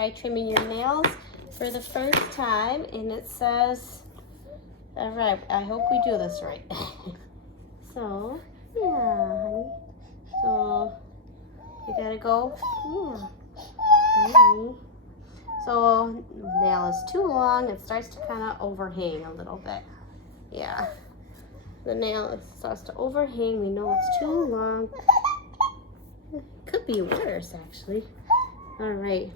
try trimming your nails for the first time, and it says, all right, I hope we do this right. So, yeah, honey. So, you gotta go, yeah. Honey. So, nail is too long, it starts to kind of overhang a little bit. Yeah. The nail starts to overhang, we know it's too long. It could be worse, actually. All right.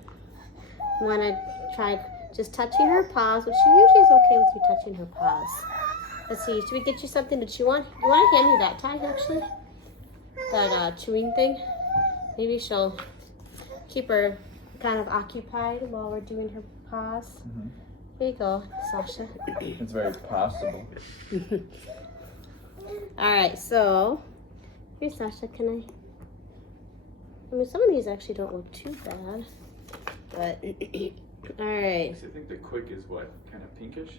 You wanna try just touching her paws, which she usually is okay with you touching her paws. Let's see, should we get you something to chew on? You want to hand me that tie, actually? That chewing thing? Maybe she'll keep her kind of occupied while we're doing her paws. Mm-hmm. Here you go, Sasha. It's very possible. All right, so here, Sasha, can I mean, some of these actually don't look too bad, but all right. I think the quick is what, kind of pinkish?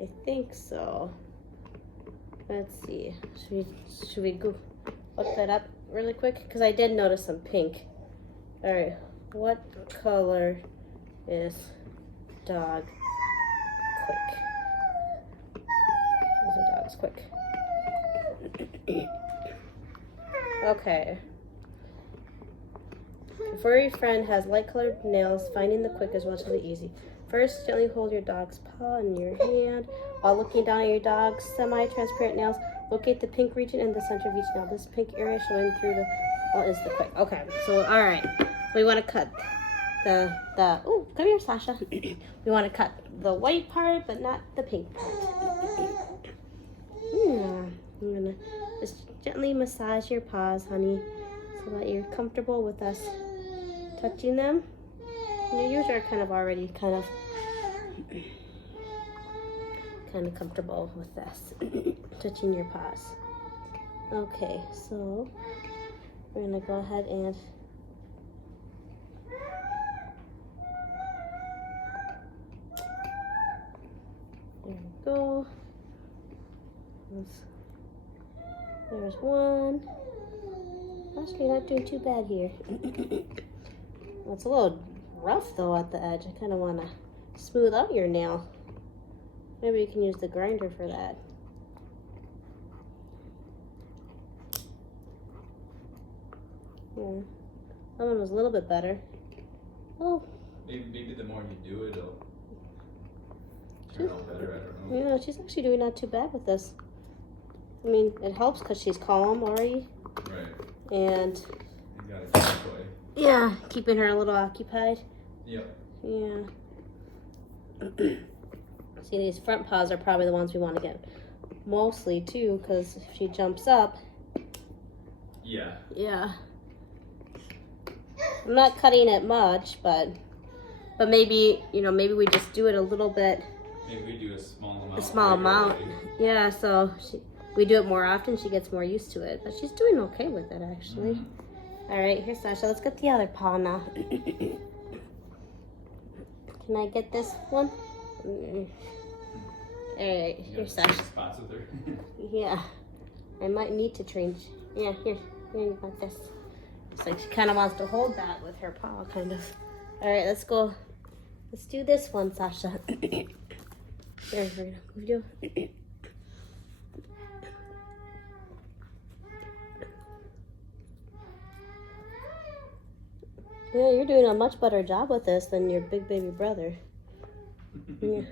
I think so. Let's see. Should we go look that up really quick? Because I did notice some pink. All right. What color is dog quick? Is a dog's quick? Okay. A furry friend has light-colored nails. Finding the quick is relatively easy. First, gently hold your dog's paw in your hand while looking down at your dog's semi-transparent nails. Locate the pink region in the center of each nail. This pink area showing through the is the quick. Okay, so all right, we want to cut the. Oh, come here, Sasha. We want to cut the white part, but not the pink part. Yeah, I'm gonna just gently massage your paws, honey, so that you're comfortable with us touching them. You usually are kind of already kind of comfortable with this, touching your paws. Okay, so we're gonna go ahead and there we go. There's one. Actually, not doing too bad here. It's a little rough though at the edge. I kind of want to smooth out your nail. Maybe you can use the grinder for that. Yeah, that one was a little bit better. Oh, maybe the more you do it, it'll turn out better. I don't know. Yeah, she's actually doing not too bad with this. I mean, it helps because she's calm already. Right. And you gotta keep it away. Yeah, keeping her a little occupied. Yep. Yeah. See, these front paws are probably the ones we want to get mostly too, because if she jumps up. Yeah. Yeah. I'm not cutting it much, but maybe, maybe we just do it a little bit. Maybe we do a small amount. A small amount. Yeah, so we do it more often, she gets more used to it. But she's doing okay with it, actually. Mm-hmm. All right, here, Sasha, let's get the other paw now. Can I get this one? All right, here, Sasha. Spots with her. Yeah, I might need to change. Yeah, here you got this. It's like she kind of wants to hold that with her paw, kind of. All right, let's go. Let's do this one, Sasha. Here, we're gonna move you. Yeah, you're doing a much better job with this than your big baby brother. Yeah,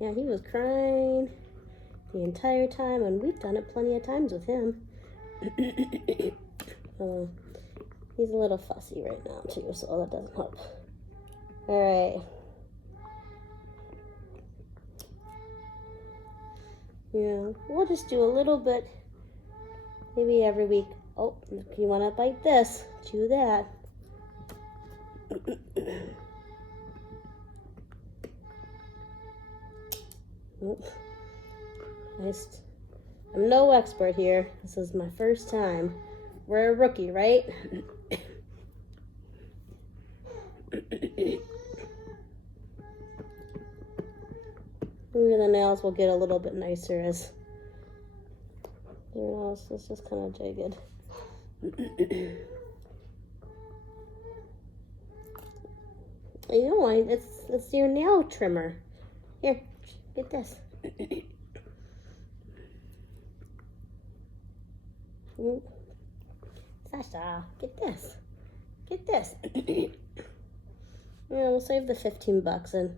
he was crying the entire time, and we've done it plenty of times with him. He's a little fussy right now, too, so that doesn't help. All right. Yeah, we'll just do a little bit, maybe every week. Oh, if you want to bite this, chew that. I'm no expert here. This is my first time. We're a rookie, right? Maybe the nails will get a little bit nicer as your nails is just kind of jagged. I know, it's your nail trimmer. Here, get this. Sasha, get this. Get this. Yeah, we'll save the $15 and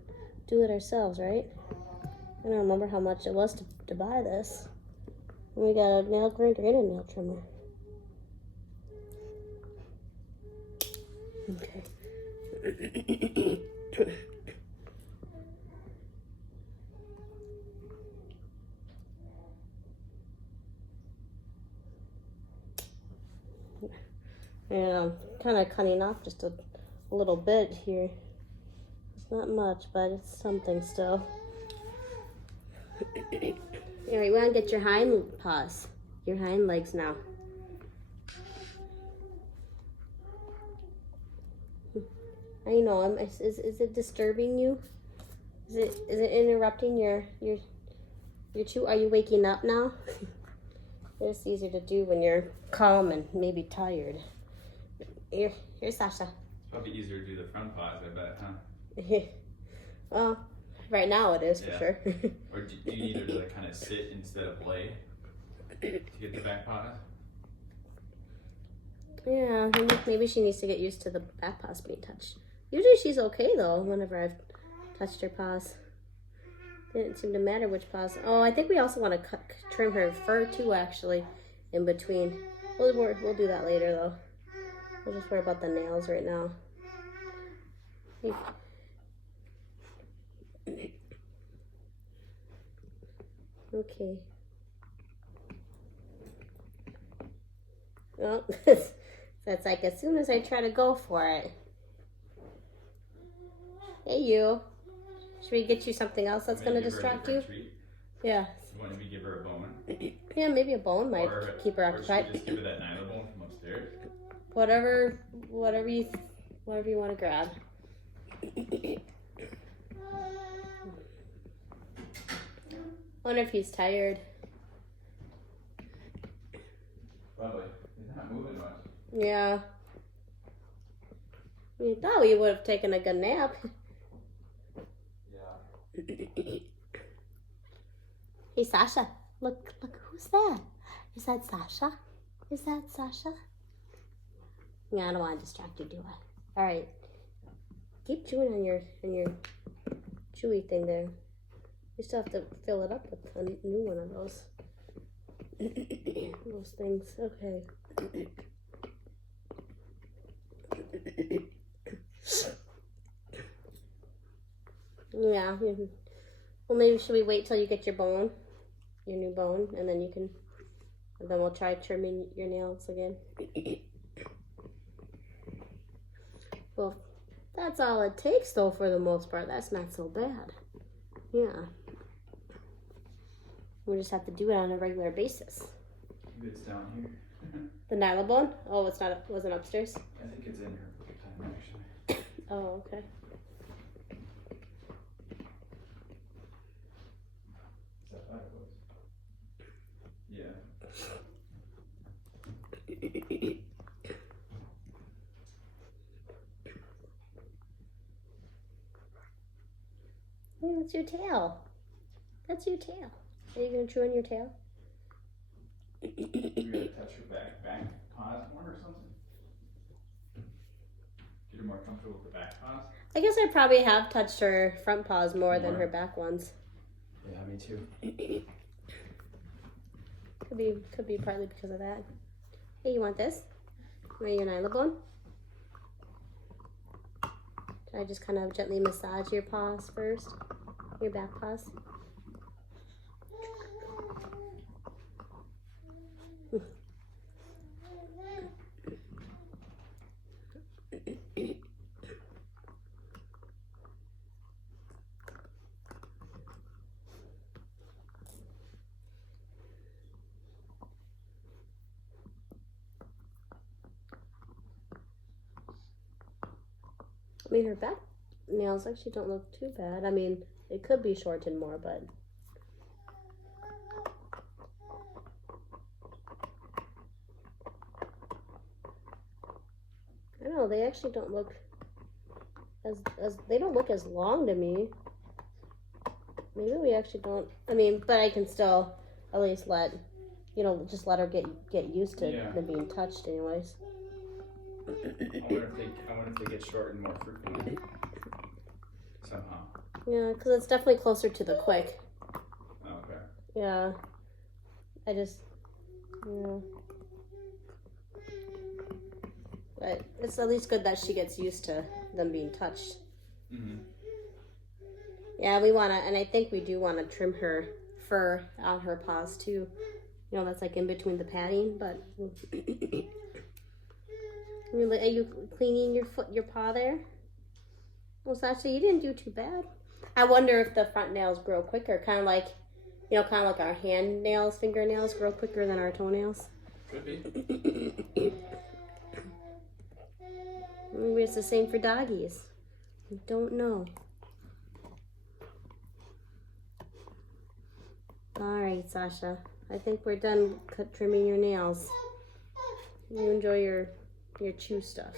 do it ourselves, right? I don't remember how much it was to buy this. And we got a nail grinder and a nail trimmer. Okay. And I'm kind of cutting off just a little bit here. It's not much, but it's something still. All right, we want to get your hind paws, your hind legs now. I know. Is it disturbing you? Is it interrupting your chew? Are you waking up now? It's easier to do when you're calm and maybe tired. Here's Sasha. It's probably easier to do the front paws, I bet, huh? Well, right now it is for sure. Or do you need her to like kind of sit instead of lay to get the back paws? Yeah, maybe she needs to get used to the back paws being touched. Usually she's okay though whenever I've touched her paws. Didn't seem to matter which paws. Oh, I think we also want to trim her fur too, actually, in between. We'll do that later though. We'll just worry about the nails right now. Okay. Well, that's like as soon as I try to go for it. Hey, you. Should we get you something else that's going to distract you? Treat? Yeah. You want me to give her a bone? Yeah, maybe a bone might keep her occupied. Or should we just give her that nylon bone from upstairs? Whatever you want to grab. Wonder if he's tired. Probably. He's not moving much. Yeah. We thought we would have taken a good nap. Yeah. Hey, Sasha. Look, who's that? Is that Sasha? Is that Sasha? Yeah, I don't want to distract you, do I? All right. Keep chewing on your chewy thing there. You still have to fill it up with a new one of those. Those things. Okay. Yeah. Well, maybe should we wait till you get your bone, your new bone, and then then we'll try trimming your nails again. Well, that's all it takes, though, for the most part. That's not so bad. Yeah. We just have to do it on a regular basis. Maybe it's down here. The nylon bone? Oh, wasn't upstairs? I think it's in her time, actually. Oh, okay. Is that what it was? Yeah. Oh, that's your tail. That's your tail. Are you going to chew on your tail? You're gonna touch her back paws more or something? Get her more comfortable with the back paws? I guess I probably have touched her front paws more than her back ones. Yeah, me too. Could be partly because of that. Hey, you want this? Want your nylon bone? Should I just kind of gently massage your paws first? Your back paws? I mean, her back nails actually don't look too bad. I mean, it could be shortened more, but... I don't know, they actually don't look as they don't look as long to me. Maybe we actually don't. I mean, but I can still at least let just let her get used to them being touched, anyways. I wonder if they get shortened more frequently somehow. Yeah, because it's definitely closer to the quick. Okay. Yeah. I just. Yeah. But it's at least good that she gets used to them being touched. Mm-hmm. Yeah, we want to, and I think we do want to trim her fur on her paws too. That's like in between the padding, but. Are you cleaning your paw there? Well, Sasha, you didn't do too bad. I wonder if the front nails grow quicker, kind of like our hand nails, fingernails grow quicker than our toenails. Could be. Maybe it's the same for doggies. I don't know. All right, Sasha. I think we're done trimming your nails. You enjoy your chew stuff.